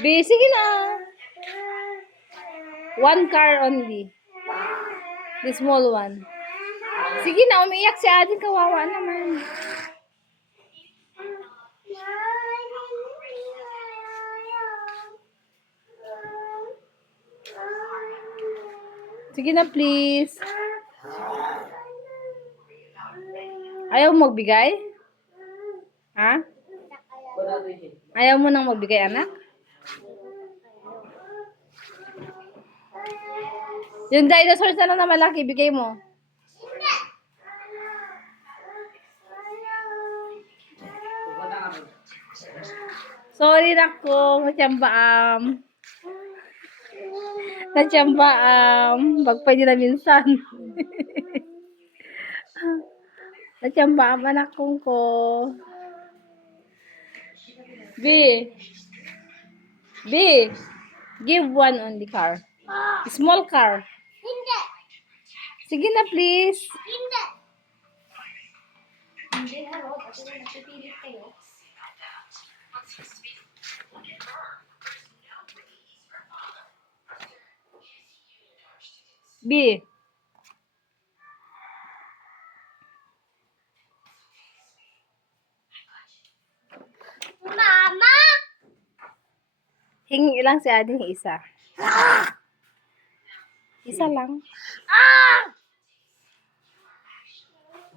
B, sige na. One car only. The small one. Sige na, umiiyak si Ading. Kawawa naman. Sige na, please. Ayaw mo magbigay? Ha? Ayaw mo nang magbigay, anak? Yung dinosaurs na lang na malaki, bigay mo. Sorry nako, natsambaam. Natsambaam. Bagpay nila minsan. Natsambaam anak kong ko. B. B. Give one only car. Small car. Hindi. Sige na please. Hindi. Hindi, haro. Kasi nagpipilit kayo. B. Mama! Hingi lang si Ading isa. Isa lang.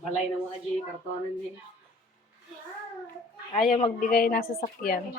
Balay na mga G, kartonin din. Ayaw magbigay ng sasakyan.